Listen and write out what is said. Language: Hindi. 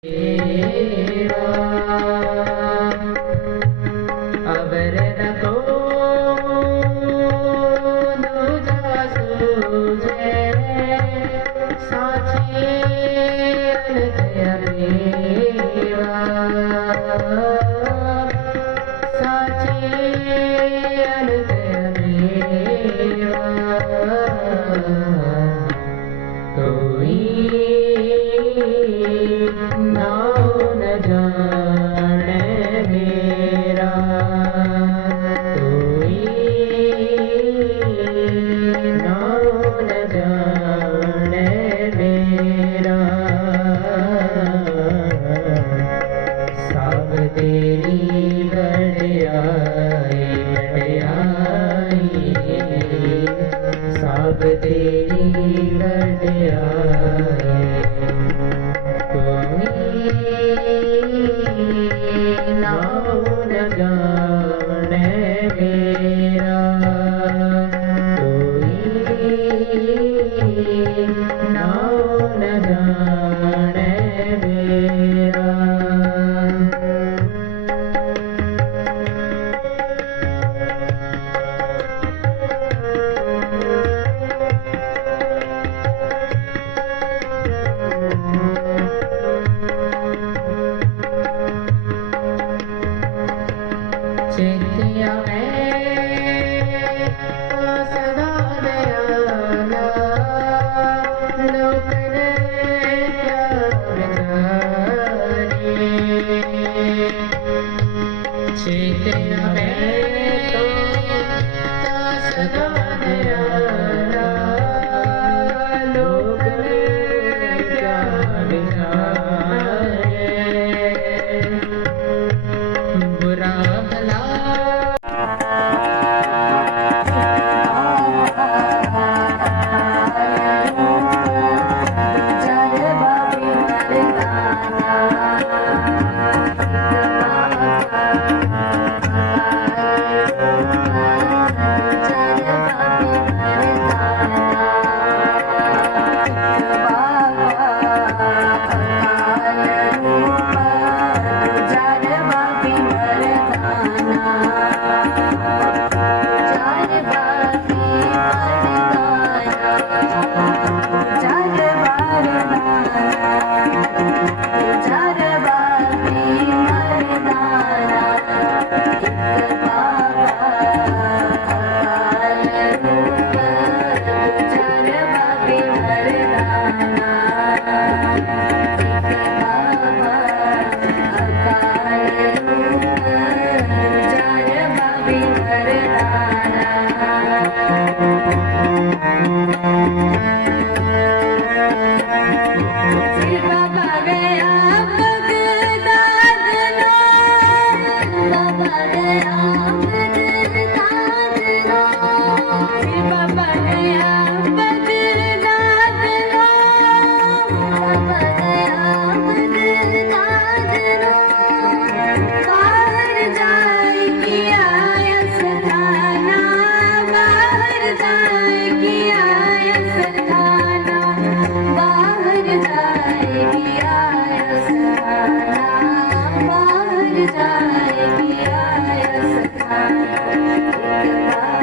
Eva. प्रति चित्तिया में तो क्या बेचारी में Música Yeah.